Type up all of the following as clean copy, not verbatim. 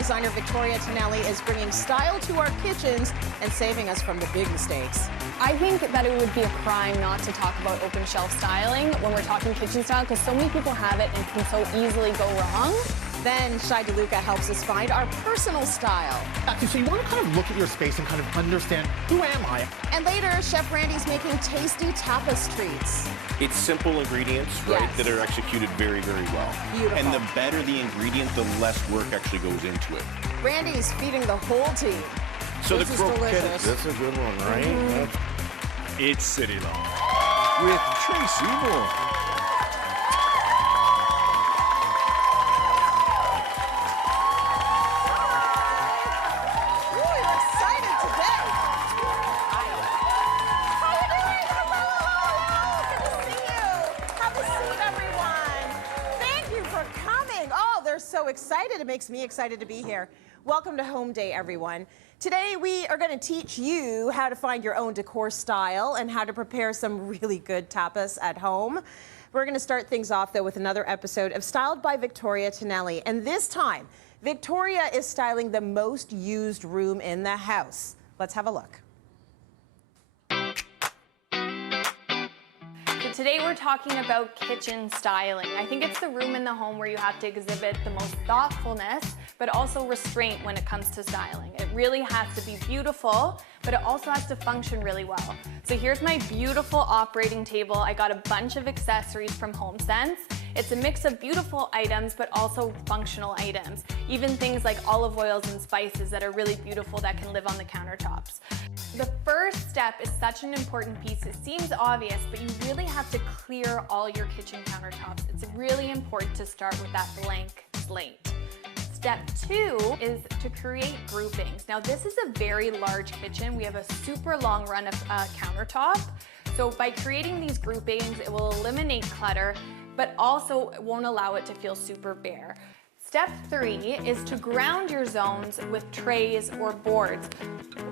designer Victoria Tonelli is bringing style to our kitchens and saving us from the big mistakes. I think that it would be a crime not to talk about open shelf styling when we're talking kitchen style, because so many people have it and can so easily go wrong. Then Shai DeLuca helps us find our personal style. So you want to kind of look at your space and kind of understand, who am I? And later, Chef Randy's making tasty tapas treats. It's simple ingredients, right, Yes. that are executed very, very well. Beautiful. And the better the ingredient, the less work actually goes into it. Randy's feeding the whole team. So This the is croquette, delicious. That's a good one, right? It's Cityline with Tracy Moore. So excited. It makes me excited to be here. Welcome to Home Day, everyone. Today we are going to teach you how to find your own decor style and how to prepare some really good tapas at home. We're going to start things off, though, with another episode of Styled by Victoria Tonelli. And this time, Victoria is styling the most used room in the house. Let's have a look. Today we're talking about kitchen styling. I think it's the room in the home where you have to exhibit the most thoughtfulness, but also restraint when it comes to styling. It really has to be beautiful, but it also has to function really well. So here's my beautiful operating table. I got a bunch of accessories from HomeSense. It's a mix of beautiful items, but also functional items. Even things like olive oils and spices that are really beautiful that can live on the countertops. The first step is such an important piece. It seems obvious, but you really have to clear all your kitchen countertops. It's really important to start with that blank slate. Step 2 is to create groupings. Now this is a very large kitchen. We have a super long run of countertop. So by creating these groupings, it will eliminate clutter, but also won't allow it to feel super bare. Step 3 is to ground your zones with trays or boards.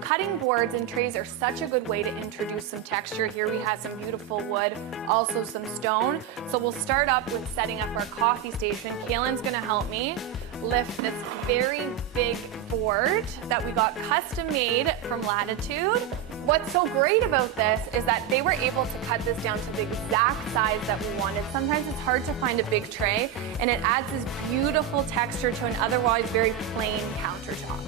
Cutting boards and trays are such a good way to introduce some texture. Here we have some beautiful wood, also some stone. So we'll start up with setting up our coffee station. Kaylin's gonna help me lift this very big board that we got custom made from Latitude. What's so great about this is that they were able to cut this down to the exact size that we wanted. Sometimes it's hard to find a big tray, and it adds this beautiful texture to an otherwise very plain countertop.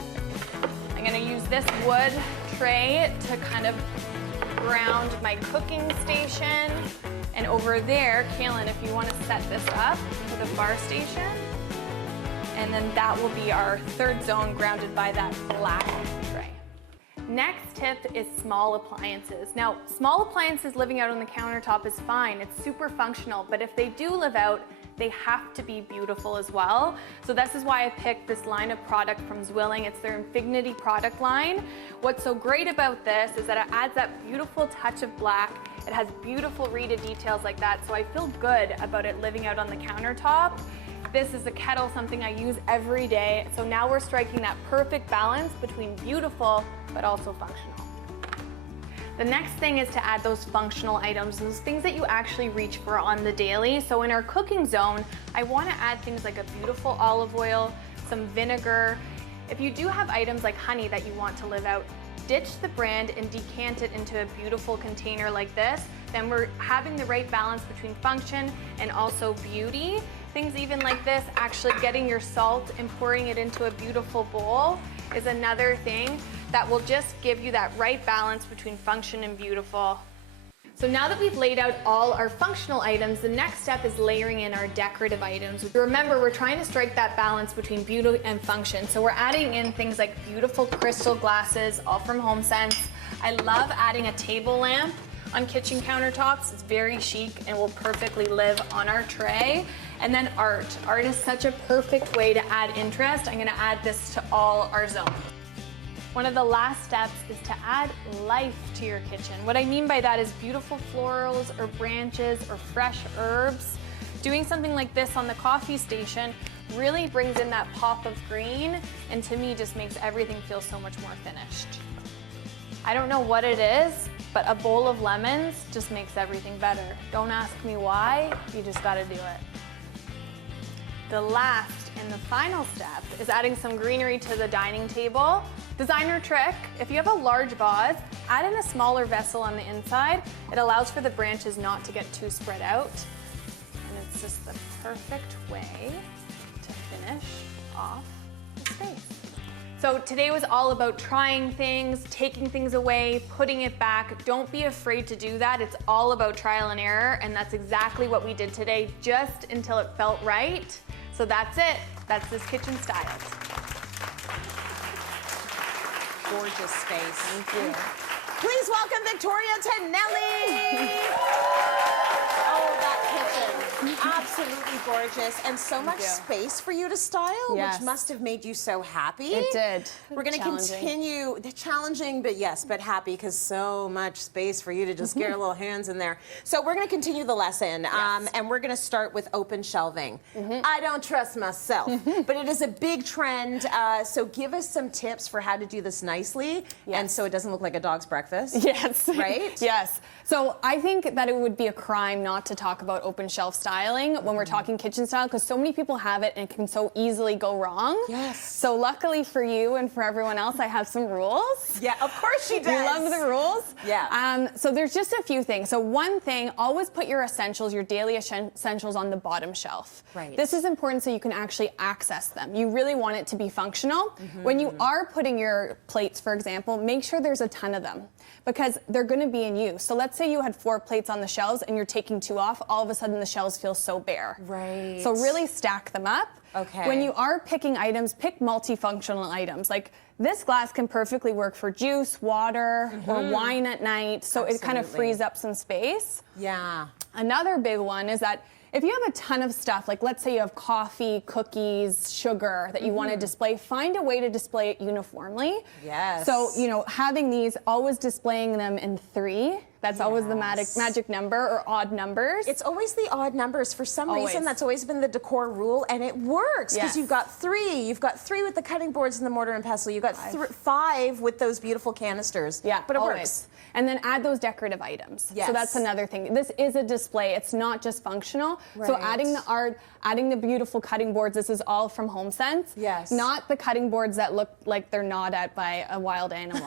I'm gonna use this wood tray to kind of ground my cooking station. And over there, Kaylin, if you wanna set this up with a bar station, and then that will be our third zone grounded by that black tray. Next tip is small appliances. Now, small appliances living out on the countertop is fine. It's super functional, but if they do live out, they have to be beautiful as well. So this is why I picked this line of product from Zwilling. It's their Infinity product line. What's so great about this is that it adds that beautiful touch of black. It has beautiful Rita details like that, so I feel good about it living out on the countertop. This is a kettle, something I use every day. So now we're striking that perfect balance between beautiful, but also functional. The next thing is to add those functional items, those things that you actually reach for on the daily. So in our cooking zone, I want to add things like a beautiful olive oil, some vinegar. If you do have items like honey that you want to live out, ditch the brand and decant it into a beautiful container like this. Then we're having the right balance between function and also beauty. Things even like this, actually getting your salt and pouring it into a beautiful bowl is another thing that will just give you that right balance between function and beautiful. So now that we've laid out all our functional items, the next step is layering in our decorative items. Remember, we're trying to strike that balance between beauty and function. So we're adding in things like beautiful crystal glasses, all from HomeSense. I love adding a table lamp on kitchen countertops. It's very chic and will perfectly live on our tray. And then art. Art is such a perfect way to add interest. I'm gonna add this to all our zones. One of the last steps is to add life to your kitchen. What I mean by that is beautiful florals or branches or fresh herbs. Doing something like this on the coffee station really brings in that pop of green, and to me just makes everything feel so much more finished. I don't know what it is, but a bowl of lemons just makes everything better. Don't ask me why, you just gotta do it. The last and the final step is adding some greenery to the dining table. Designer trick, if you have a large vase, add in a smaller vessel on the inside. It allows for the branches not to get too spread out. And it's just the perfect way to finish off the space. So today was all about trying things, taking things away, putting it back. Don't be afraid to do that. It's all about trial and error, and that's exactly what we did today, just until it felt right. So that's it. That's this kitchen styled. Gorgeous space. Thank you. Please welcome Victoria Tonelli. Oh, that kitchen. Absolutely gorgeous. And so much space for you to style, which must have made you so happy. It did. We're going to continue, challenging, but yes, but happy, because so much space for you to just get your little hands in there. So we're going to continue the lesson, and we're going to start with open shelving. I don't trust myself, but it is a big trend. So give us some tips for how to do this nicely, and so it doesn't look like a dog's breakfast. Yes. Right? Yes. So I think that it would be a crime not to talk about open shelf styling when we're talking kitchen style, because so many people have it and it can so easily go wrong. Yes. So luckily for you and for everyone else, I have some rules. Yeah, of course she does. You love the rules. Yeah. So there's just a few things. So one thing, always put your essentials, your daily essentials on the bottom shelf. Right. This is important so you can actually access them. You really want it to be functional. When you are putting your plates, for example, make sure there's a ton of them, because they're going to be in use. So let's say you had 4 plates on the shelves and you're taking 2 off, all of a sudden the shelves feel so bare. Right. So really stack them up. Okay. When you are picking items, pick multifunctional items. Like this glass can perfectly work for juice, water, or wine at night. So it kind of frees up some space. Yeah. Another big one is that if you have a ton of stuff, like let's say you have coffee, cookies, sugar that you want to display, find a way to display it uniformly. Yes. So, you know, having these, always displaying them in 3. That's always the magic number, or odd numbers. It's always the odd numbers. For some reason, Always. that's always been the decor rule, and it works, because Yes. you've got 3. You've got 3 with the cutting boards and the mortar and pestle. You've got 5 with those beautiful canisters. Yeah, but it always. works. And then add those decorative items. Yes. So that's another thing. This is a display. It's not just functional. So Right. adding the art, adding the beautiful cutting boards, this is all from HomeSense. Yes. Not the cutting boards that look like they're gnawed at by a wild animal.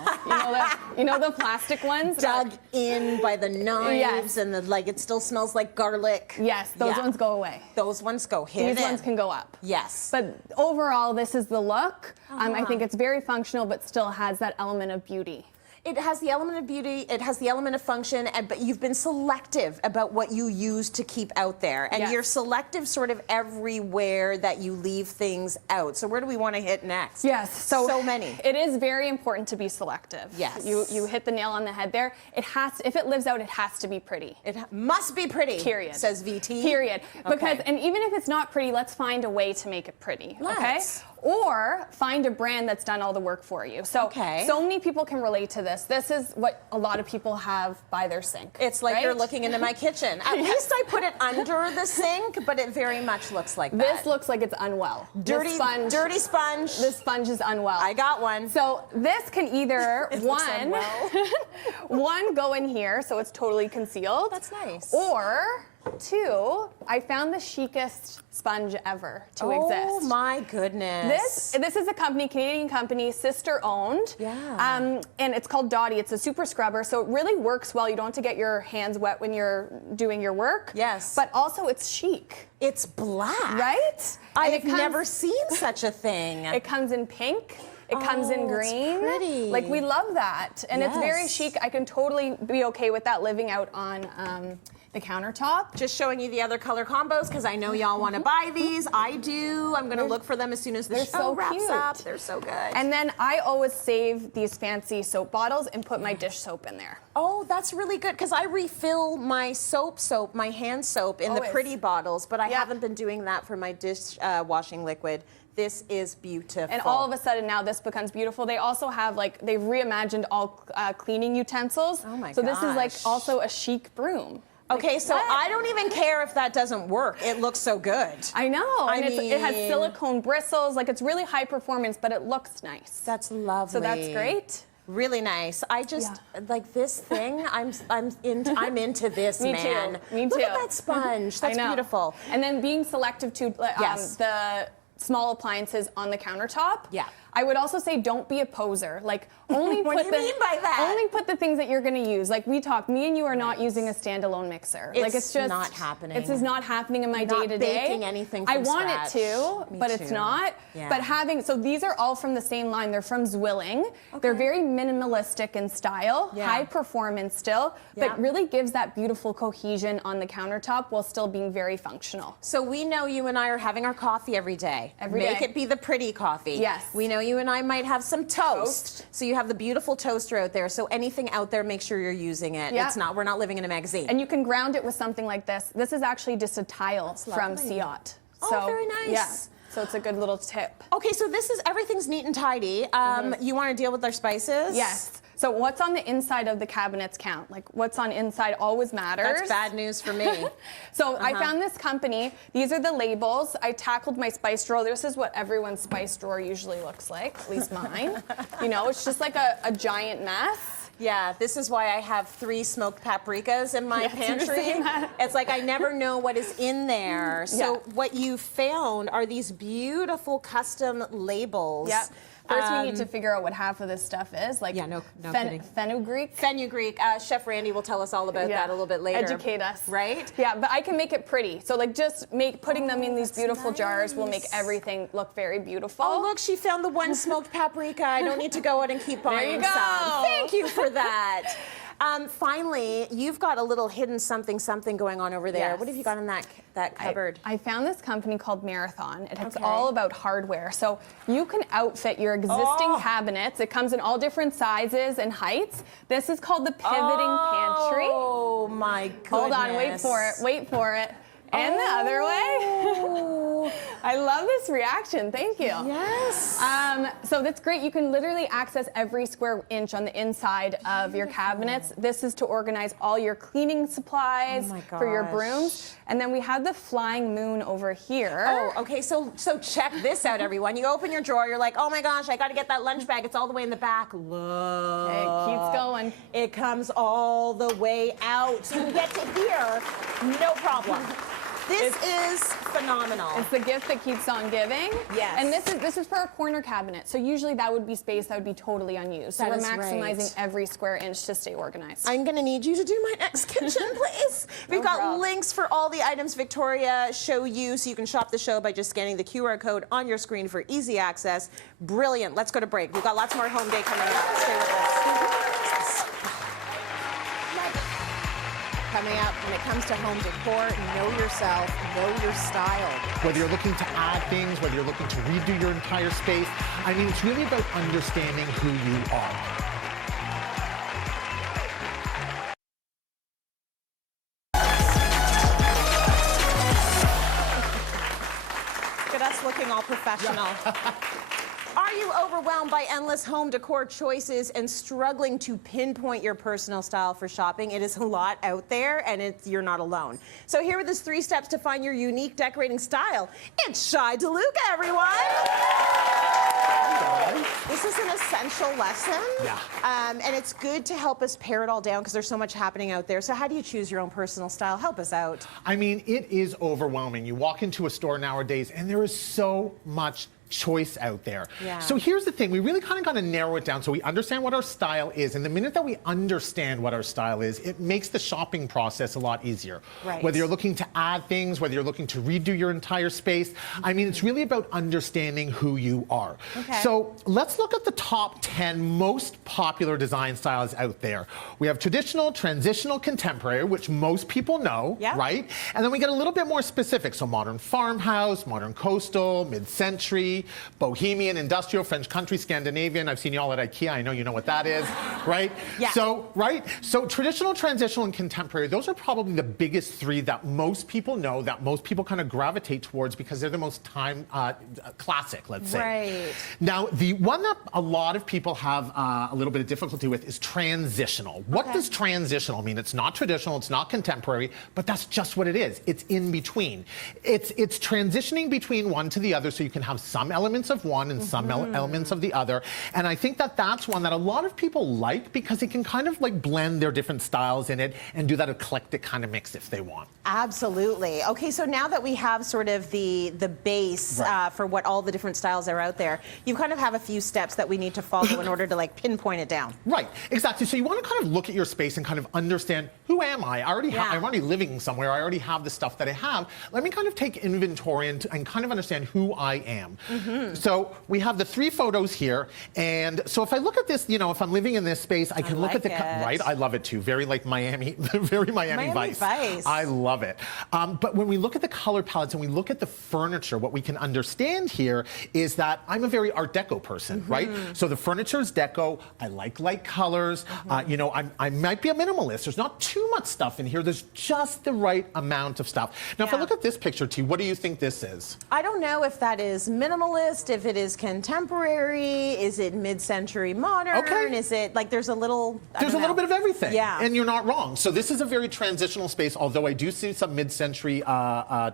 You know the plastic ones? Dug in by the knives, Yes. and it still smells like garlic. Yes, those ones go away. Those ones go hidden. These ones can go up. Yes. But overall, this is the look. I think it's very functional, but still has that element of beauty. It has the element of beauty, it has the element of function, but you've been selective about what you use to keep out there. And you're selective sort of everywhere that you leave things out. So where do we want to hit next? Yes, so many. It is very important to be selective. Yes. You hit the nail on the head there. It has, if it lives out, it has to be pretty. It must be pretty. Period. Says VT. Period. Because, Okay. and even if it's not pretty, let's find a way to make it pretty. Let's. Okay? Or find a brand that's done all the work for you. So, so many people can relate to this. This is what a lot of people have by their sink. It's like you're looking into my kitchen. At least I put it under the sink, but it very much looks like that. This looks like it's unwell. Dirty sponge. Dirty sponge. This sponge is unwell. I got one. So this can either looks unwell. one go in here, so it's totally concealed. That's nice. Or 2, I found the chicest sponge ever to exist. Oh my goodness. This is a company, Canadian company, sister owned. Yeah. And it's called Dottie. It's a super scrubber, so it really works well. You don't have to get your hands wet when you're doing your work. Yes. But also it's chic. It's black. Right? I've never seen such a thing. It comes in pink. It comes in green. It's pretty. Like, we love that. And it's very Yes. chic. I can totally be okay with that living out on the countertop. Just showing you the other color combos, because I know y'all want to buy these. I do. I'm going to look for them as soon as the show so wraps cute. up. They're so good. And then I always save these fancy soap bottles and put my dish soap in there. Oh, that's really good, because I refill my soap, my hand soap in the Always. pretty bottles, but I haven't been doing that for my dish washing liquid. This is beautiful. And all of a sudden now this becomes beautiful. They also have, like, they've reimagined all cleaning utensils. Oh my So this is like gosh. also a chic broom. Okay, so I don't even care if that doesn't work. It looks so good. I know, and it has mean- silicone bristles. Like, it's really high performance, but it looks nice. That's lovely. So that's great. Really nice. I just like this thing. I'm into this, Me man. too. Me Look too. at that sponge. That's I know. beautiful. And then being selective to Yes. the small appliances on the countertop. Yeah. I would also say don't be a poser. Like only What put do you mean by that? Only put the things that you're going to use. Like we talked, me and you are not using a standalone mixer. Like It's just not happening. It's just not happening in my Not day to day. baking anything I from want scratch. it to, Me but it's too. not. Yeah. But so these are all from the same line. They're from Zwilling. They're very minimalistic in style, Yeah. high performance still, Yeah. but really gives that beautiful cohesion on the countertop while still being very functional. So we know you and I are having our coffee every day. Every Make day. it be the pretty coffee. Yes. We know you and I might have some toast. So you have the beautiful toaster out there. So anything out there, make sure you're using it. Yeah. We're not living in a magazine. And you can ground it with something like this. This is actually just a tile from lovely. Ciot. Oh, very nice. Yeah. So it's a good little tip. Okay, so everything's neat and tidy. You want to deal with our spices? Yes. So what's on the inside of the cabinets count. Like what's on inside always matters. That's bad news for me. So I found this company. These are the labels. I tackled my spice drawer. This is what everyone's spice drawer usually looks like, at least mine. You know, it's just like a giant mess. Yeah, this is why I have 3 smoked paprikas in my Yes, you're pantry. saying that. It's like I never know what is in there. So Yeah. what you found are these beautiful custom labels. Yep. First, we need to figure out what half of this stuff is. Like Yeah, no kidding. fenugreek. Fenugreek. Chef Randy will tell us all about that a little bit later. Educate us. Right? Yeah, but I can make it pretty. So like just putting them in these beautiful jars will make everything look very beautiful. Oh, look, she found the one smoked paprika. I don't need to go out and keep buying you some. go. Thank you for that. Finally, you've got a little hidden something going on over there. Yes. What have you got in that cupboard? I found this company called Marathon. It's Okay. all about hardware. So you can outfit your existing cabinets. It comes in all different sizes and heights. This is called the pivoting pantry. Oh my goodness. Hold on, wait for it, wait for it. And the other way. I love this reaction, thank you. Yes. So that's great. You can literally access every square inch on the inside of your cabinets. This is to organize all your cleaning supplies for your gosh. brooms. And then we have the flying moon over here. Oh, okay, so check this out, everyone. You open your drawer, you're like, oh my gosh, I gotta get that lunch bag. It's all the way in the back. Look. It keeps going. It comes all the way out. You get to here, no problem. This is phenomenal. It's the gift that keeps on giving. Yes. And this is for a corner cabinet. So usually that would be space that would be totally unused. So That we're is maximizing right. every square inch to stay organized. I'm gonna need you to do my next kitchen, please. We've got problem. links for all the items Victoria show you, so you can shop the show by just scanning the QR code on your screen for easy access. Brilliant. Let's go to break. We've got lots more home day coming up. Stay with us. Coming up, when it comes to home decor, know yourself, know your style. Whether you're looking to add things, whether you're looking to redo your entire space, I mean, it's really about understanding who you are. Look at us looking all professional. Are you overwhelmed by endless home decor choices and struggling to pinpoint your personal style for shopping? It is a lot out there, and you're not alone. So here are the 3 steps to find your unique decorating style. It's Shai DeLuca, everyone! This is an essential lesson. Yeah. And it's good to help us pare it all down because there's so much happening out there. So how do you choose your own personal style? Help us out. I mean, it is overwhelming. You walk into a store nowadays, and there is so much choice out there. Yeah. So here's the thing, we really kind of got to narrow it down so we understand what our style is. And the minute that we understand what our style is, it makes the shopping process a lot easier. Right. Whether you're looking to add things, whether you're looking to redo your entire space, I mean, it's really about understanding who you are. Okay. So let's look at the top 10 most popular design styles out there. We have traditional, transitional, contemporary, which most people know, Yeah. right? And then we get a little bit more specific. So modern farmhouse, modern coastal, mid-century, bohemian, industrial, French country, Scandinavian. I've seen you all at IKEA. I know you know what that is, right? Yeah. So traditional, transitional, and contemporary, those are probably the biggest 3 that most people know, that most people kind of gravitate towards because they're the most classic, let's say. Right. Now, the one that a lot of people have a little bit of difficulty with is transitional. What does transitional mean? It's not traditional, it's not contemporary, but that's just what it is. It's in between. It's transitioning between one to the other so you can have some elements of one and some elements of the other. And I think that that's one that a lot of people like because it can kind of like blend their different styles in it and do that eclectic kind of mix if they want. Absolutely. Okay, so now that we have sort of the base for what all the different styles are out there, you kind of have a few steps that we need to follow in order to like pinpoint it down. Right, exactly. So you want to kind of look at your space and kind of understand, who am I? I'm already living somewhere. I already have the stuff that I have. Let me kind of take inventory and kind of understand who I am. So we have the 3 photos here. And so if I look at this, you know, if I'm living in this space, I can look at the, right? I love it too. Very like Miami, very Miami Vice. I love it. But when we look at the color palettes and we look at the furniture, what we can understand here is that I'm a very Art Deco person, right? So the furniture is deco. I like light colors. You know, I might be a minimalist. There's not too much stuff in here. There's just the right amount of stuff. Now, if I look at this picture, T, what do you think this is? I don't know if that is minimalist, if it is contemporary, is it mid-century modern? Okay. Is it like there's a little? There's a little bit of everything. Yeah. And you're not wrong. So this is a very transitional space, although I do see some mid-century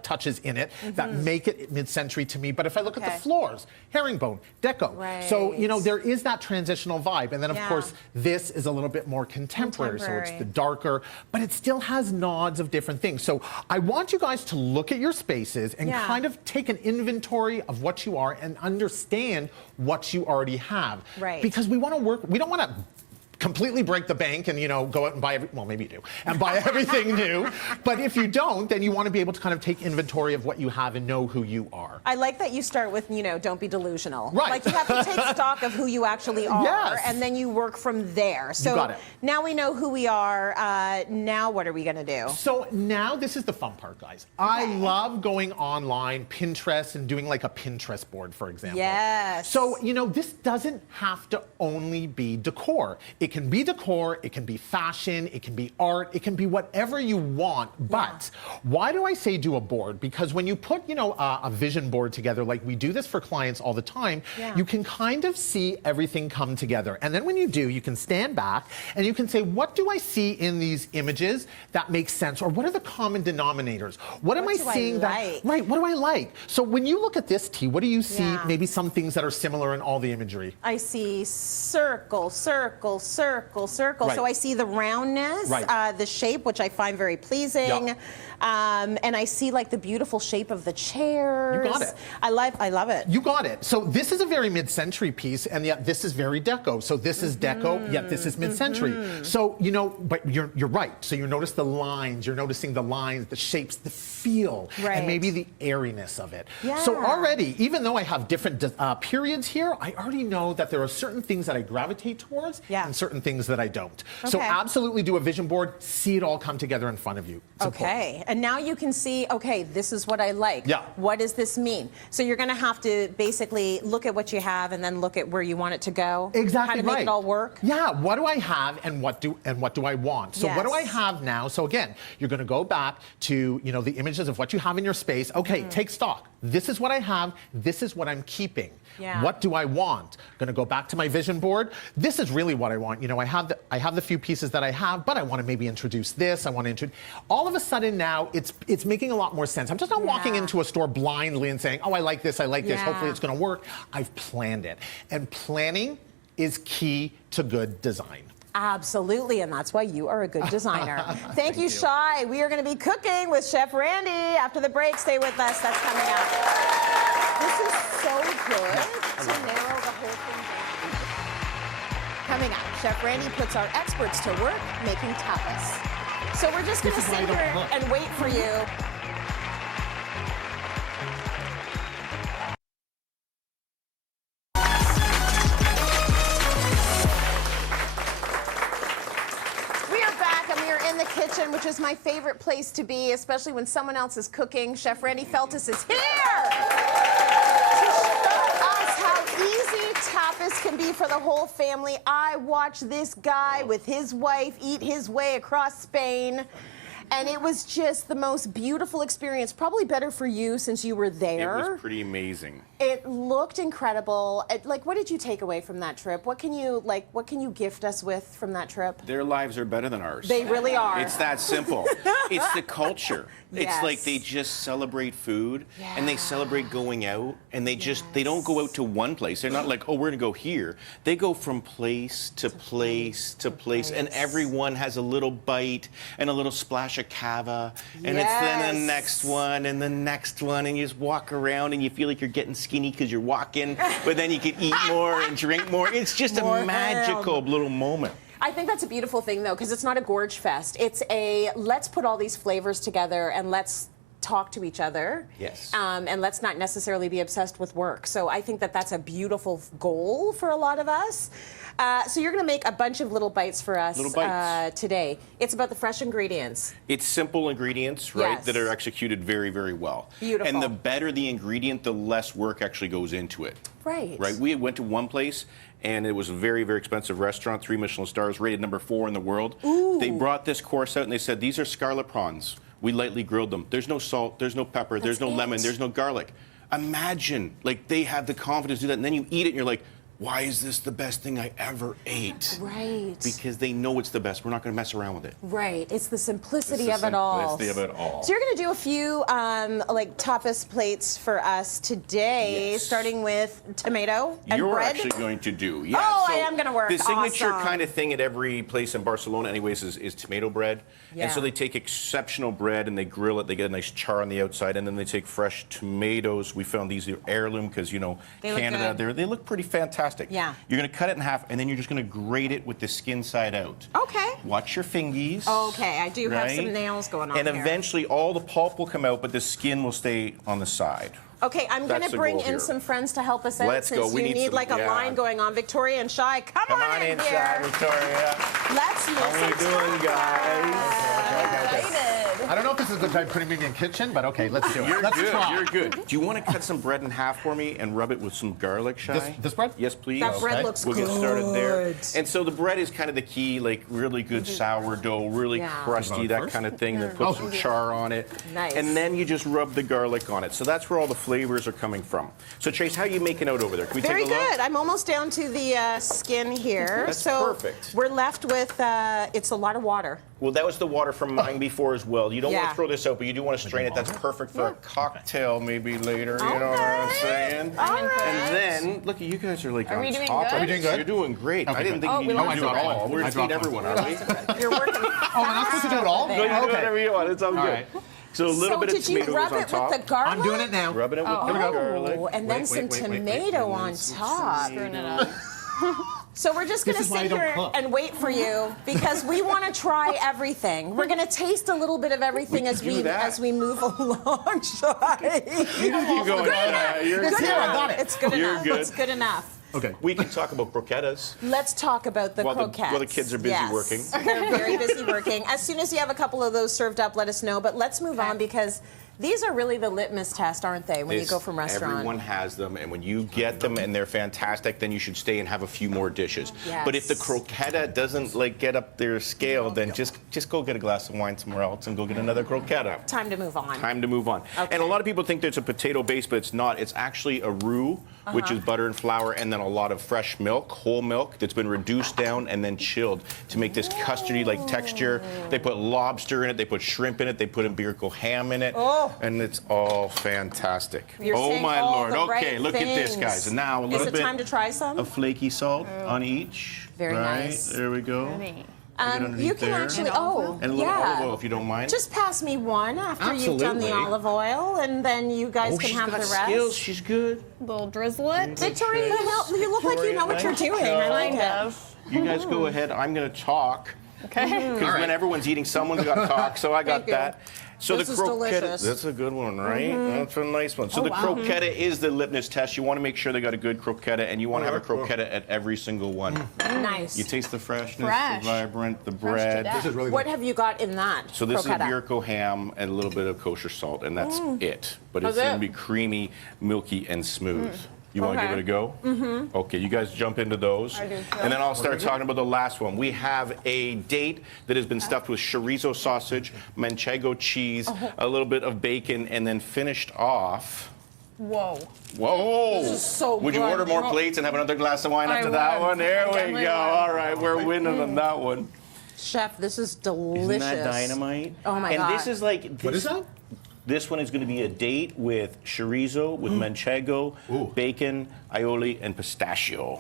touches in it that make it mid-century to me. But if I look at the floors, herringbone, deco. So, you know, there is that transitional vibe. And then, of course, this is a little bit more contemporary. So it's the darker, but it still has nods of different things. So I want you guys to look at your spaces and kind of take an inventory of what you are and understand what you already have. Because we want to work, we don't want to completely break the bank and, you know, go out and buy well, maybe you do, and buy everything new. But if you don't, then you want to be able to kind of take inventory of what you have and know who you are. I like that you start with, you know, don't be delusional. Right. Like you have to take stock of who you actually are, and then you work from there. So you got it. Now we know who we are. Now what are we going to do? So now this is the fun part, guys. I love going online, Pinterest, and doing like a Pinterest board, for example. So, you know, this doesn't have to only be decor. It can be decor, it can be fashion, it can be art, it can be whatever you want. But why do I say do a board? Because when you put, you know, a vision board together, like we do this for clients all the time, you can kind of see everything come together. And then when you do, you can stand back and you can say, what do I see in these images that makes sense? Or what are the common denominators? What am I seeing that, what do I like? So when you look at this, T, what do you see? Maybe some things that are similar in all the imagery. I see circle, circle, circle, circle. So I see the roundness, the shape, which I find very pleasing. And I see like the beautiful shape of the chairs. You got it. I love it. You got it. So this is a very mid-century piece, and yet this is very deco. So this is deco, yet this is mid-century. So, you know, but you're right. So you notice the lines, you're noticing the lines, the shapes, the feel, and maybe the airiness of it. So already, even though I have different periods here, I already know that there are certain things that I gravitate towards and certain things that I don't. So absolutely do a vision board, see it all come together in front of you. It's And now you can see, okay, this is what I like. What does this mean? So you're going to have to basically look at what you have and then look at where you want it to go. Exactly. How to make it all work. What do I have and what do I want? So what do I have now? So again, you're going to go back to, you know, the images of what you have in your space. Okay, take stock. This is what I have. This is what I'm keeping. What do I want? Going to go back to my vision board. This is really what I want. You know, I have the few pieces that I have, but I want to maybe introduce this. I want to introduce. All of a sudden now, it's making a lot more sense. I'm just not walking into a store blindly and saying, oh, I like this. I like this. Hopefully it's going to work. I've planned it, and planning is key to good design. Absolutely, and that's why you are a good designer. Thank you, Shai. We are going to be cooking with Chef Randy after the break. Stay with us. That's coming up. This is so good to narrow the whole thing down. Coming up, Chef Randy puts our experts to work making tapas. So we're just going to sit here and wait for you. Kitchen, which is my favorite place to be, especially when someone else is cooking. Chef Randy Feltis is here to show us how easy tapas can be for the whole family. I watched this guy with his wife eat his way across Spain. And it was just the most beautiful experience, probably better for you since you were there. It was pretty amazing. It looked incredible. Like, what did you take away from that trip? What can you gift us with from that trip? Their lives are better than ours. They really are. It's that simple. It's the culture. Yes. It's like they just celebrate food and they celebrate going out, and they don't go out to one place. They're not like, oh, we're gonna go here. They go from place to place to place, and everyone has a little bite and a little splash of cava, and it's then the next one and the next one, and you just walk around and you feel like you're getting skinny because you're walking, but then you can eat more and drink more. It's just a magical little moment. I think that's a beautiful thing, though, because it's not a gorge fest. It's a let's put all these flavors together and let's talk to each other. Yes. And let's not necessarily be obsessed with work. So I think that that's a beautiful goal for a lot of us. So you're going to make a bunch of little bites for us today. It's about the fresh ingredients. It's simple ingredients, right, that are executed very, very well. Beautiful. And the better the ingredient, the less work actually goes into it. Right. Right. We went to one place, and it was a very, very expensive restaurant, 3 Michelin stars, rated number 4 in the world. Ooh. They brought this course out, and they said, these are scarlet prawns. We lightly grilled them. There's no salt, there's no pepper, there's no lemon, there's no garlic. Imagine, like, they have the confidence to do that, and then you eat it, and you're like, why is this the best thing I ever ate? Right. Because they know it's the best. We're not going to mess around with it. Right. It's the simplicity of it all. Simplicity of it all. So you're going to do a few like tapas plates for us today, starting with tomato and You're bread. actually going to do. Oh, I am going to work. The signature Awesome. kind of thing at every place in Barcelona anyways is tomato bread. Yeah. And so they take exceptional bread and they grill it. They get a nice char on the outside, and then they take fresh tomatoes. We found these are heirloom because, you know, They look Canada, good. they look pretty fantastic. Yeah. You're going to cut it in half, and then you're just going to grate it with the skin side out. Okay. Watch your fingies. Okay, I do have some right? nails going on And here. eventually all the pulp will come out, but the skin will stay on the side. Okay, I'm going That's to the bring goal in here. some friends to help us out Let's since go. We you need need some- like a yeah. line going on. Victoria and Shai, come on in inside, here. Victoria. Let's make How we some doing, guys? I don't know if this is a good time putting me in the kitchen, but okay, let's do it. You're let's good. try. You're good. Do you want to cut some bread in half for me and rub it with some garlic, Shai? This bread? Yes, please. That bread Okay. looks We'll good. get started there. And so the bread is kind of the key, like really good sourdough, really Yeah. crusty, that First? kind of thing. Then put some char on it. Nice. And then you just rub the garlic on it. So that's where all the flavors are coming from. So Trace, how are you making out over there? Can we Very take a look? good. I'm almost down to the skin here. That's so perfect. We're left with, it's a lot of water. Well, that was the water from mine before as well. You don't want Yeah. to throw this out, but you do want to strain it. That's perfect for a cocktail maybe later. You know what I'm saying? All right. And then, look, you guys are like on we doing top. good? of Are we doing good? You're doing great. I didn't think Oh, you we needed lost to do it one. all. We're I going to feed dropped everyone, one. aren't we? You're working Oh, we're not supposed to do it all? No, you do Okay. whatever you want. It's all good. right. So a little so bit of did you tomato rub goes on it top. with the garlic? I'm doing it now. Rubbing it with the garlic. Oh, and then Wait, some wait, wait, wait, wait. tomato on top. Screwing it up. So we're just going to This is why I sit don't here cook. and wait for you because we want to try everything. We're going to taste a little bit of everything We as can do we that. move along. Shai. You keep going. You're Good It's here, I enough. got it. It's good You're enough. good. It's good enough. Okay. We can talk about croquetas. Let's talk about the While the- croquettes. while the kids are busy Yes. working. They're very busy working. As soon as you have a couple of those served up, let us know. But let's move on because these are really the litmus test, aren't they, when you go from restaurant? Everyone has them, and when you get them and they're fantastic, then you should stay and have a few more dishes. Yes. But if the croqueta doesn't like get up their scale, then just go get a glass of wine somewhere else and go get another croqueta. Time to move on. Time to move on. Okay. And a lot of people think that it's a potato base, but it's not. It's actually a roux, which is butter and flour, and then a lot of fresh milk, whole milk, that's been reduced down and then chilled to make this custardy-like texture. They put lobster in it, they put shrimp in it, they put Iberico ham in it, and it's all fantastic. You're oh saying my all Lord! the Okay, right look at this, things. guys. And now a Is little it bit time to try some? of flaky salt on each. Very right? nice. There we go. Ready. Get underneath You can there. actually, And olive And a little yeah. olive oil, if you don't mind. Just pass me one after you've done the Absolutely. olive oil, and then you guys can she's have got the rest. skills. She's good. Little drizzle it. Victoria, you look like you know what you're doing. I like Kind it. of. You guys go ahead. I'm going to talk. Okay. Because when everyone's eating, someone's got to talk. So I got Thank you. that. So This the is croqueta. delicious. That's a good one, right? That's a nice one. So the croqueta is the litmus test. You want to make sure they got a good croqueta, and you want to have a croqueta at every single one. Nice. You taste the freshness, Fresh. the vibrant, the to bread. death. This is really What good. have you got in that? So this croqueta? is Iberico ham and a little bit of kosher salt, and that's it. But it's That's going to it. be creamy, milky, and smooth. You want to give it a go? Mm-hmm. Okay, you guys jump into those. I do too. And then I'll start talking about the last one. We have a date that has been stuffed with chorizo sausage, manchego cheese, a little bit of bacon, and then finished off. Whoa. Whoa! This is so Would you good. order more plates and have another glass of wine I after that would. one? There we Definitely go. would. All right, we're winning on that one. Chef, this is delicious. Isn't that dynamite? Oh my and God. this is like What is that? This one is going to be a date with chorizo, with manchego, bacon, aioli, and pistachio.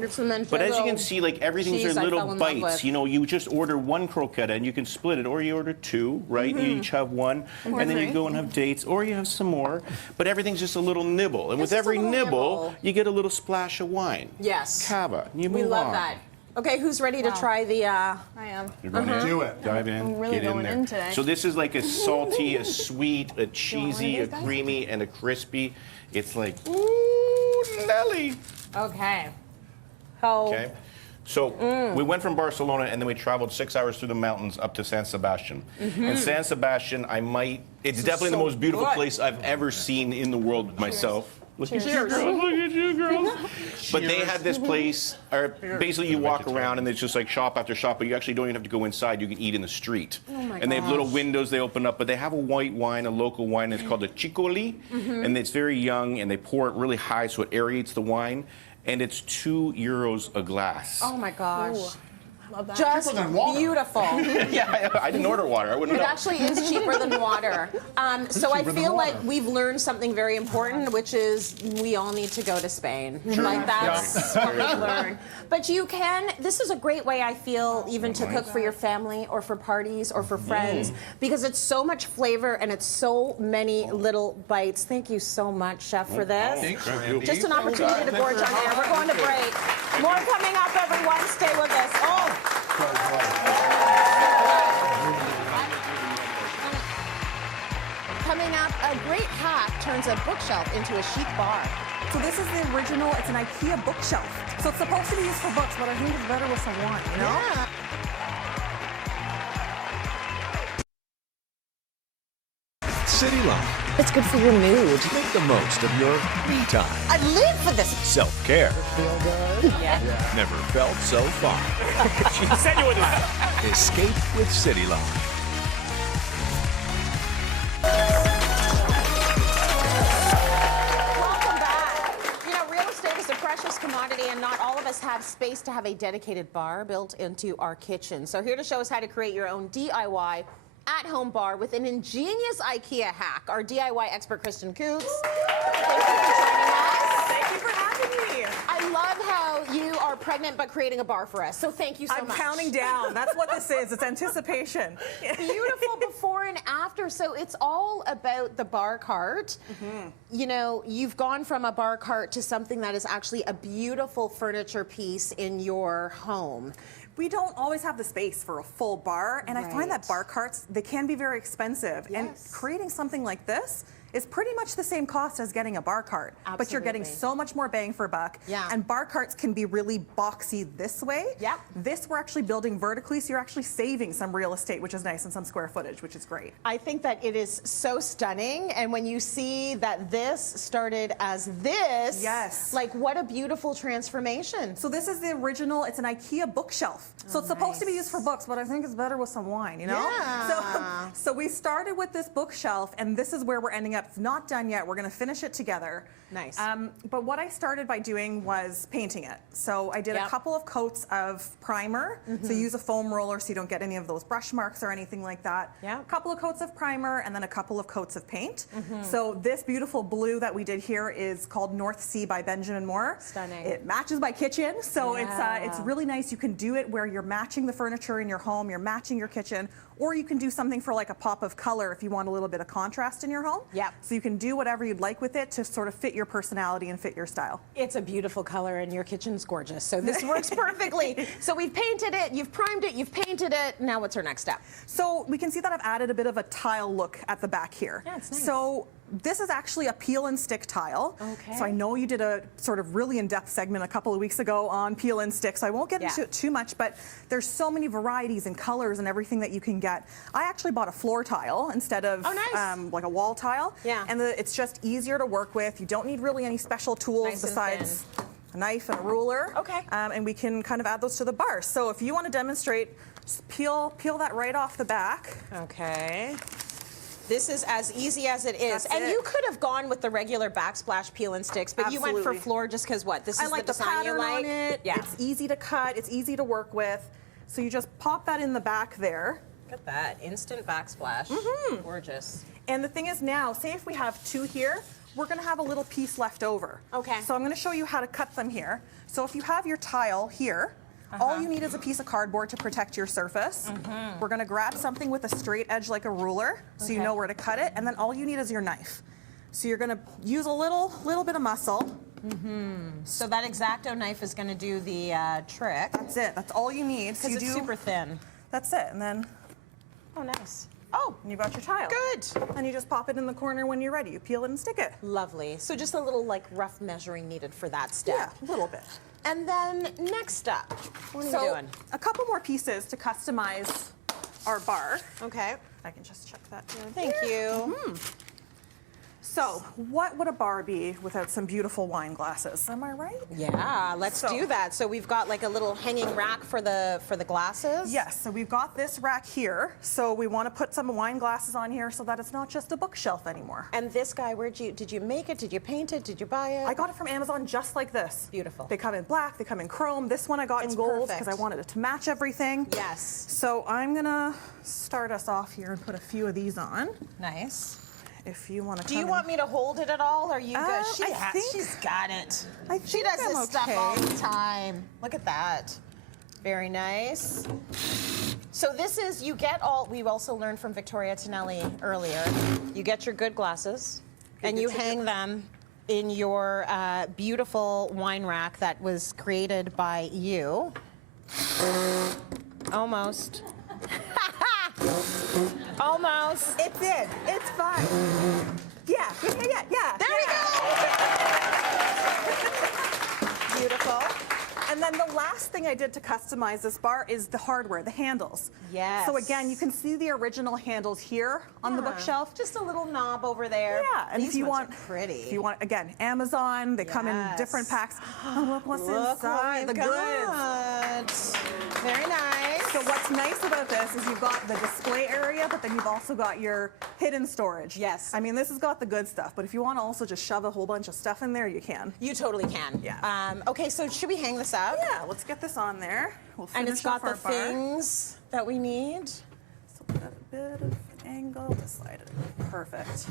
It's the manchego But as you can see, like everything's cheese in I little fell in love bites. with. You know, you just order one croqueta and you can split it, or you order two, right? You each have one, and then you three. go and have dates, or you have some more. But everything's just a little nibble, and with Just a every little nibble. you get a little splash of wine. Yes. Cava. You We move love on. that. Okay, who's ready to try the I am. You're going in. Do it. Dive in. I'm really get in going there. in today. So this is like a salty, a sweet, a cheesy, a these guys? creamy, and a crispy. It's like, ooh, Nelly. Okay. How Okay. So we went from Barcelona and then we traveled 6 hours through the mountains up to San Sebastian. And San Sebastian, it's definitely the so most beautiful good. place I've ever seen in the world myself. Look at you, Cheers. girls. Look at you, girls. But they had this place, or basically you walk around and it's just like shop after shop, but you actually don't even have to go inside. You can eat in the street. Oh my and they have little gosh. windows they open up, but they have a white wine, a local wine. It's called a Chicoli, and it's very young, and they pour it really high so it aerates the wine. And it's €2 a glass. Oh my gosh. Love that. Just Cheaper than water. beautiful. Yeah, I didn't order water. I wouldn't It know. actually is cheaper than water. So I cheaper than feel like water. we've learned something very important, which is we all need to go to Spain. Like that's what we've learned. But you can, this is a great way I feel even to cook for your family or for parties or for friends because it's so much flavor and it's so many little bites. Thank you so much, Chef, for this. Thanks, Randy. Just an opportunity to gorge on air. We're going to break. More coming up, everyone. Stay with us. Oh! Coming up, a great hack turns a bookshelf into a chic bar. So this is the original, it's an IKEA bookshelf. So it's supposed to be used for books, but I think it's better with some wine, you know? Yeah. Cityline. It's good for your mood. Make the most of your me time. I live for this. Self-care. Never felt so far. She said you would laugh. Escape with Cityline. Welcome back. You know, real estate is a precious commodity, and not all of us have space to have a dedicated bar built into our kitchen. So here to show us how to create your own DIY at-home bar with an ingenious IKEA hack, our DIY expert, Kristen Coutts. Thank you for joining us. Thank you for having me. I love how you are pregnant but creating a bar for us. So thank you so I'm much. counting down. That's what this is. It's anticipation. Beautiful before and after. So it's all about the bar cart. You know, you've gone from a bar cart to something that is actually a beautiful furniture piece in your home. We don't always have the space for a full bar, and I find that Right. bar carts, they can be very expensive. And Yes. creating something like this is pretty much the same cost as getting a bar cart, but you're getting Absolutely. so much more bang for buck. Yeah. And bar carts can be really boxy this way. Yep. This we're actually building vertically, so you're actually saving some real estate, which is nice, and some square footage, which is great. I think that it is so stunning, and when you see that this started as this, Yes. like what a beautiful transformation. So this is the original, it's an IKEA bookshelf. So it's supposed to be used for books, but I think it's better with some wine, you know? Yeah. So we started with this bookshelf, and this is where we're ending up. It's not done yet. We're gonna finish it together. Nice. But what I started by doing was painting it. So I did Yep. a couple of coats of primer. So use a foam roller so you don't get any of those brush marks or anything like that. Yep. A couple of coats of primer and then a couple of coats of paint. So this beautiful blue that we did here is called North Sea by Benjamin Moore. Stunning. It matches my kitchen, so it's Yeah. really nice. You can do it where you're matching the furniture in your home, you're matching your kitchen, or you can do something for like a pop of color if you want a little bit of contrast in your home. Yep. So you can do whatever you'd like with it to sort of fit your personality and fit your style. It's a beautiful color, and your kitchen's gorgeous, so this works perfectly. So we've painted it, you've primed it, you've painted it. Now what's our next step? So we can see that I've added a bit of a tile look at the back here. Yeah, it's nice. So this is actually a peel and stick tile. Okay. So I know you did a sort of really in-depth segment a couple of weeks ago on peel and stick, so I won't get into it too much, but there's so many varieties and colors and everything that you can get. I actually bought a floor tile instead of like a wall tile. Yeah. And it's just easier to work with. You don't need really any special tools besides a knife and a ruler. Okay. And we can kind of add those to the bar. So if you want to demonstrate, just peel that right off the back. Okay. This is as easy as it is. That's You could have gone with the regular backsplash peel and sticks, but you went for floor just because what? This is I like the the design you pattern like? on it. Yeah. It's easy to cut. It's easy to work with. So you just pop that in the back there. Look at that. Instant backsplash. Gorgeous. And the thing is now, say if we have 2 here, we're going to have a little piece left over. Okay. So I'm going to show you how to cut them here. So if you have your tile here, all you need is a piece of cardboard to protect your surface. We're going to grab something with a straight edge like a ruler so you know where to cut it, and then all you need is your knife. So you're going to use a little bit of muscle. So that X-Acto knife is going to do the trick. That's it. That's all you need. Because it's super thin. That's it. And then Oh, nice. Oh, you got your tile. good. And you just pop it in the corner when you're ready. You peel it and stick it. Lovely. So just a little like rough measuring needed for that step. Yeah, a little bit. And then next up, what are you doing? A couple more pieces to customize our bar. Okay. I can just check that down. Thank you. So, what would a bar be without some beautiful wine glasses? Am I right? Yeah, let's do that. So we've got like a little hanging rack for the glasses. Yes, so we've got this rack here. So we want to put some wine glasses on here so that it's not just a bookshelf anymore. And this guy, did you make it? Did you paint it? Did you buy it? I got it from Amazon just like this. Beautiful. They come in black, they come in chrome. This one I got in gold because I wanted it to match everything. Yes. So I'm gonna start us off here and put a few of these on. Nice. If you want to. Do you want me to hold it at all? Or are you good? She's got it. She does this stuff all the time. Look at that. Very nice. So this is, we also learned from Victoria Tonelli earlier, you get your good glasses and you hang them in your beautiful wine rack that was created by you. Almost. Almost. It's in. It's fine. Yeah. There we go. Beautiful. And then the last thing I did to customize this bar is the hardware, the handles. Yes. So again, you can see the original handles here on the bookshelf. Just a little knob over there. Yeah, and These if you ones want, are pretty. if you want, again, Amazon, they come in different packs. Oh, look what's inside, the goods. Very nice. So what's nice about this is you've got the display area, but then you've also got your hidden storage. Yes. I mean, this has got the good stuff, but if you want to also just shove a whole bunch of stuff in there, you can. You totally can. Yeah. Okay, so should we hang this up? Yeah, let's get this on there. We'll finish And it's got off our the bar. things that we need. So we've got a bit of angle to slide it in. Perfect.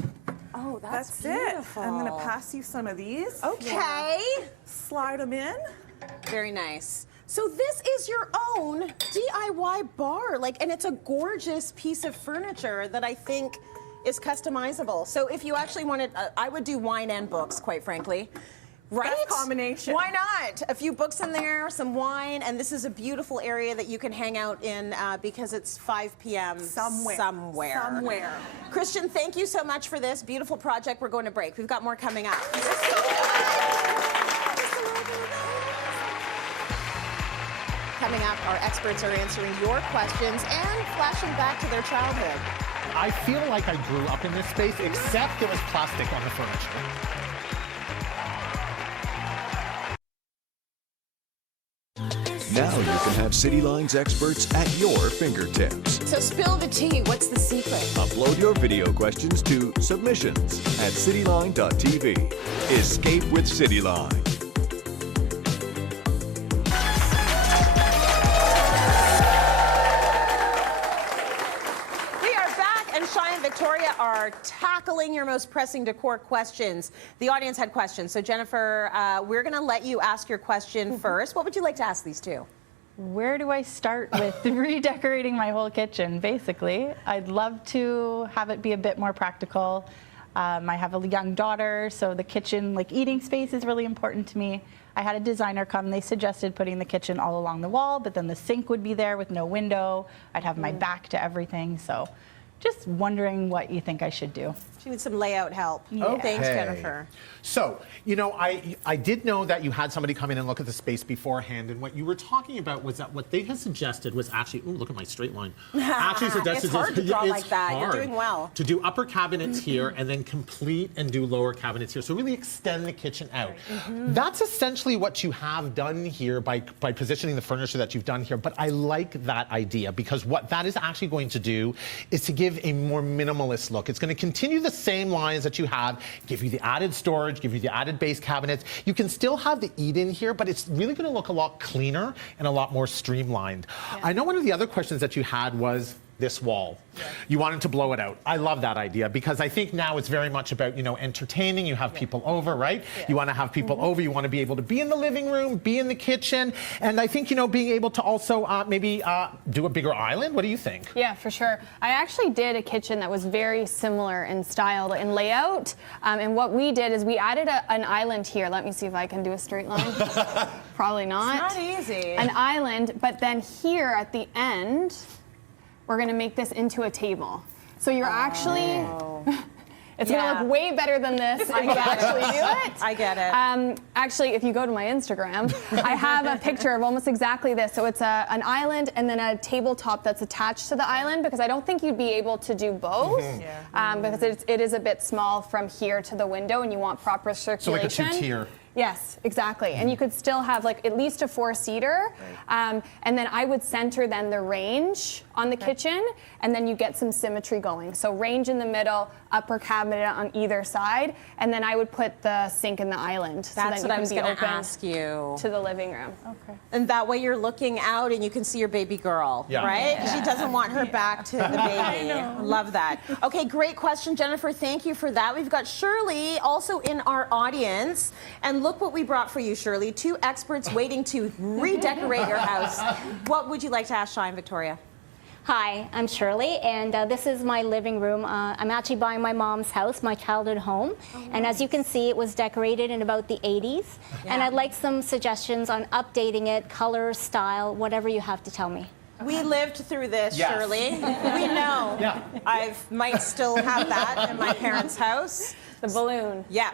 Oh, that's it. beautiful. I'm going to pass you some of these. Okay. Slide them in. Very nice. So this is your own DIY bar, and it's a gorgeous piece of furniture that I think is customizable. So if you actually wanted, I would do wine and books, quite frankly. Right? Best combination. Why not? A few books in there, some wine, and this is a beautiful area that you can hang out in because it's 5 p.m. Somewhere. Kristen, thank you so much for this beautiful project. We're going to break. We've got more coming up. Coming up, our experts are answering your questions and flashing back to their childhood. I feel like I grew up in this space, except there was plastic on the furniture. Now you can have Cityline's experts at your fingertips. So spill the tea. What's the secret? Upload your video questions to submissions at cityline.tv. Escape with Cityline. We are back, and Shai and Victoria are tackling your most pressing decor questions. The audience had questions. So Jennifer, we're going to let you ask your question first. What would you like to ask these two? Where do I start with redecorating my whole kitchen, basically? I'd love to have it be a bit more practical. I have a young daughter, so the kitchen, eating space is really important to me. I had a designer come, they suggested putting the kitchen all along the wall, but then the sink would be there with no window. I'd have my back to everything, so just wondering what you think I should do. She needs some layout help. Okay. Thanks, Jennifer. So, you know, I did know that you had somebody come in and look at the space beforehand, and what you were talking about was that what they had suggested was actually, ooh, look at my straight line. Actually suggested It's hard to draw it's like that. You're hard doing well. to do upper cabinets here and then complete and do lower cabinets here. So really extend the kitchen out. That's essentially what you have done here by positioning the furniture that you've done here. But I like that idea because what that is actually going to do is to give a more minimalist look. It's going to continue the same lines that you have, give you the added storage, give you the added base cabinets. You can still have the eat-in here, but it's really going to look a lot cleaner and a lot more streamlined. Yeah. I know one of the other questions that you had was this wall. Yeah. You wanted to blow it out. I love that idea because I think now it's very much about, you know, entertaining. You have people over, right? Yeah. You want to have people over. You want to be able to be in the living room, be in the kitchen. And I think, you know, being able to also maybe do a bigger island. What do you think? Yeah, for sure. I actually did a kitchen that was very similar in style and layout. And what we did is we added an island here. Let me see if I can do a straight line. Probably not. It's not easy. An island, but then here at the end, we're gonna make this into a table. So you're actually, it's gonna look way better than this if you actually do it. I get it. Actually, if you go to my Instagram, I have a picture of almost exactly this. So it's an island and then a tabletop that's attached to the island because I don't think you'd be able to do both because it is a bit small from here to the window and you want proper circulation. So like a two-tier. Yes, exactly. And you could still have like at least a 4-seater. And then I would center then the range on the kitchen and then you get some symmetry going. So range in the middle, upper cabinet on either side, and then I would put the sink in the island. That's so what I was going to ask you. To the living room. Okay. And that way you're looking out and you can see your baby girl, right? Yeah. She doesn't want her back to the baby. I know. Love that. Okay, great question, Jennifer. Thank you for that. We've got Shirley also in our audience. And look what we brought for you, Shirley. 2 experts waiting to redecorate your house. What would you like to ask Shai and Victoria? Hi, I'm Shirley, and this is my living room. I'm actually buying my mom's house, my childhood home, and as you can see, it was decorated in about the 80s, and I'd like some suggestions on updating it, color, style, whatever you have to tell me. We lived through this, Shirley. We know. Yeah. I might still have that in my parents' house. The balloon. Yeah.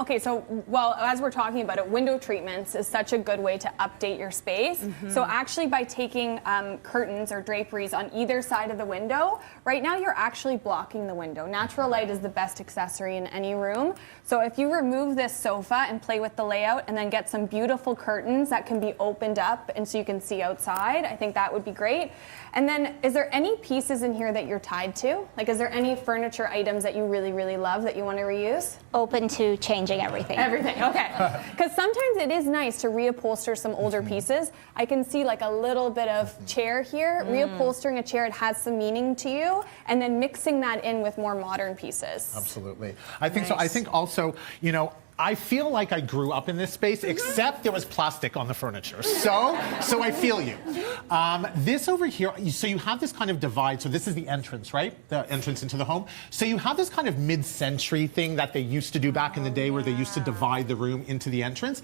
Okay, so, well, as we're talking about it, window treatments is such a good way to update your space. So actually by taking curtains or draperies on either side of the window, right now you're actually blocking the window. Natural light is the best accessory in any room. So if you remove this sofa and play with the layout and then get some beautiful curtains that can be opened up and so you can see outside, I think that would be great. And then, is there any pieces in here that you're tied to? Like, is there any furniture items that you really, really love that you want to reuse? Open to changing everything. Everything, okay. Because sometimes it is nice to reupholster some older pieces. I can see like a little bit of chair here. Reupholstering a chair, it has some meaning to you, and then mixing that in with more modern pieces. Absolutely. I think so. I think also, you know, I feel like I grew up in this space, except there was plastic on the furniture. So I feel you. This over here, so you have this kind of divide. So this is the entrance, right? The entrance into the home. So you have this kind of mid-century thing that they used to do back in the day where they used to divide the room into the entrance.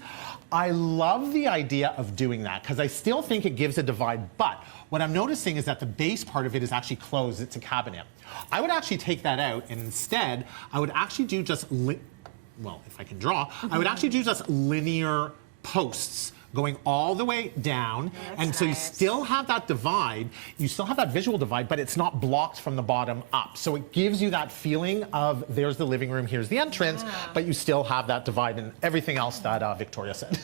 I love the idea of doing that because I still think it gives a divide, but what I'm noticing is that the base part of it is actually closed. It's a cabinet. I would actually take that out, and instead, I would actually do just well, if I can draw, I would actually do just linear posts going all the way down. And so you still have that divide, you still have that visual divide, but it's not blocked from the bottom up. So it gives you that feeling of there's the living room, here's the entrance, but you still have that divide and everything else that Victoria said.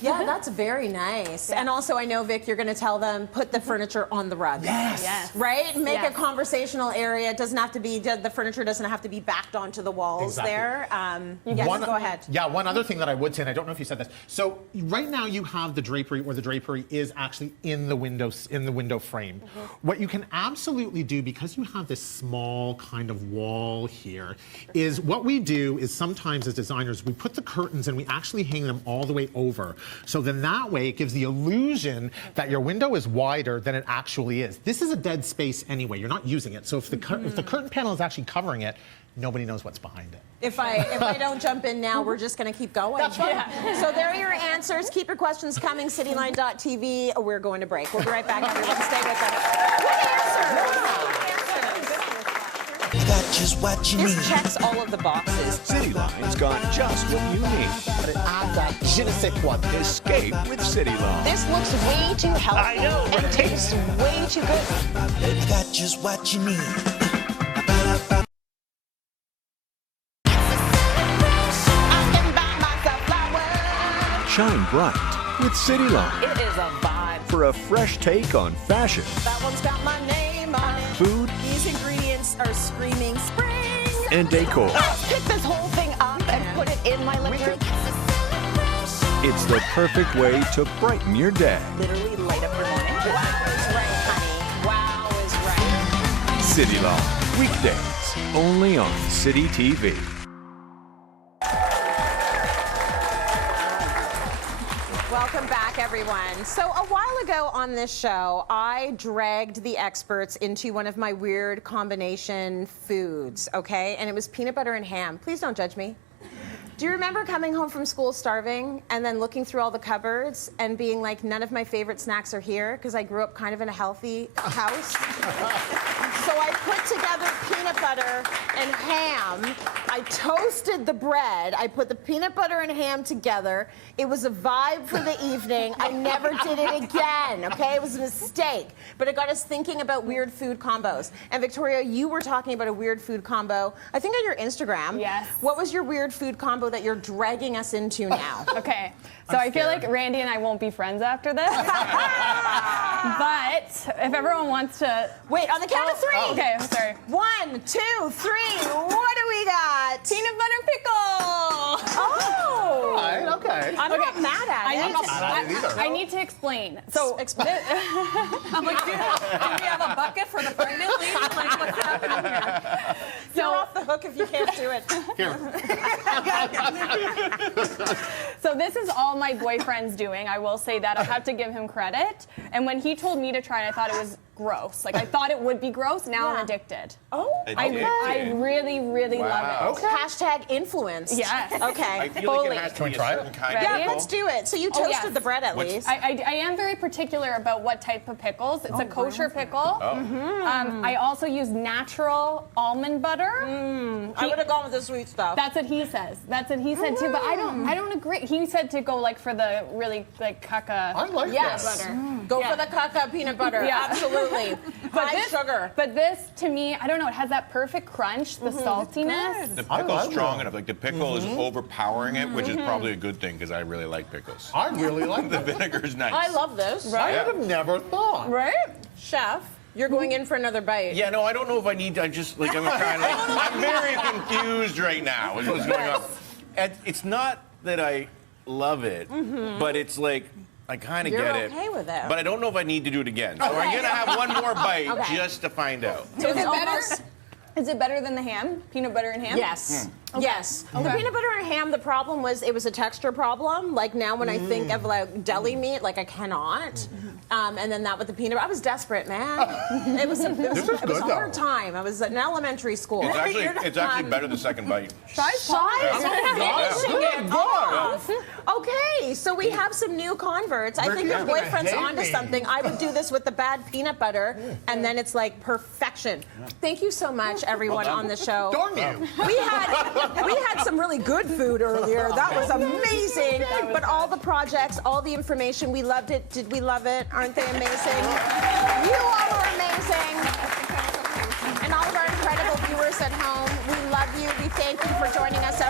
Yeah, that's very nice. And also, I know, Vic, you're going to tell them, put the furniture on the rug. Yes. Right? Make a conversational area. It doesn't have to be, the furniture doesn't have to be backed onto the walls there. Yes, go ahead. Yeah, one other thing that I would say, and I don't know if you said this. So right now you have the drapery, where the drapery is actually in the window frame. What you can absolutely do, because you have this small kind of wall here, is what we do is sometimes as designers, we put the curtains and we actually hang them all the way over. So then that way it gives the illusion that your window is wider than it actually is. This is a dead space anyway. You're not using it. So if the curtain panel is actually covering it, nobody knows what's behind it. If I don't jump in now, we're just going to keep going. That's right. So there are your answers. Keep your questions coming. Cityline.tv. We're going to break. We'll be right back, everyone. Stay with us. Good answers. Got just what you need. This checks all of the boxes. Cityline's got just what you need. But it adds that je ne sais quoi. Escape with Cityline. This looks way too healthy. I know, right? And tastes way too good. Got just what you need. Shine bright with Cityline. It is a vibe. For a fresh take on fashion, That one's got my name on it. food, These ingredients are screaming spring. and decor. Let's pick this whole thing up and put it in my living room. It's the perfect way to brighten your day. Literally light up your morning. Wow is right, honey. Wow is right. Cityline. Weekdays. Only on City TV. Welcome back, everyone. So a while ago on this show, I dragged the experts into one of my weird combination foods, okay? And it was peanut butter and ham. Please don't judge me. Do you remember coming home from school starving and then looking through all the cupboards and being like, none of my favorite snacks are here because I grew up kind of in a healthy house? So I put together peanut butter and ham. I toasted the bread. I put the peanut butter and ham together. It was a vibe for the evening. I never did it again, okay? It was a mistake. But it got us thinking about weird food combos. And Victoria, you were talking about a weird food combo, I think on your Instagram. Yes. What was your weird food combo that you're dragging us into now? Okay, so I feel like Randy and I won't be friends after this. But if everyone wants to... Wait, on the count of three. Okay, I'm sorry. 1, 2, 3. What do we got? Peanut butter pickle! Oh! Right, okay. I'm not mad at it. I need to explain. So, Explain. I'm like, do we have a bucket for the pregnant lady? Like, what's happening here? You're off the hook if you can't do it. So this is all my boyfriend's doing. I will say that. I have to give him credit. And when he told me to try it, I thought it was gross. Like, I thought it would be gross. Now I'm addicted. Oh, I really, really love it. Hashtag influenced. Yes. Okay. I feel Fully. like it has to Can we be a try it? certain kind Ready? of Yeah, pickle. let's do it. So you Oh, toasted yes. the bread at least. I am very particular about what type of pickles. It's a kosher pickle. I also use natural almond butter. I would have gone with the sweet stuff. That's what he says. That's what he said too. But I don't agree. He said to go like for the really like caca. I like Yes. this. butter. Go for the caca peanut butter. Yeah. Absolutely. High this, sugar. But this, to me, I don't know. It has that perfect crunch, the saltiness. The I pickle's love strong that. enough. Like the pickle is overpowering it, which is probably a good thing because I really like pickles. I really like The this. vinegar is nice. I love this. I would have never thought. Right? Chef, you're going in for another bite. Yeah, no, I don't know if I need to. I just like I'm kind of. I'm very confused right now with what's going on. It's not that I love it, but it's like I kind of You're get it. okay with it. But I don't know if I need to do it again. So I'm gonna have one more bite Okay. just to find out. So is it better? almost- Is it better than the ham? Peanut butter and ham? Yes. Yes. The peanut butter and ham, the problem was it was a texture problem. Like now when I think of like deli meat, like I cannot. And then that with the peanut butter, I was desperate, man. It was a hard time. I was in elementary school. It's actually better the second bite. Shai's finishing it off. Okay, so we have some new converts. I think your boyfriend's onto something. I would do this with the bad peanut butter, and then it's like perfection. Thank you so much, everyone on the show. Darn you. We had some really good food earlier. That was amazing. But all the projects, all the information, we loved it. Did we love it? Aren't they amazing? You all are amazing. And all of our incredible viewers at home, we love you. We thank you for joining us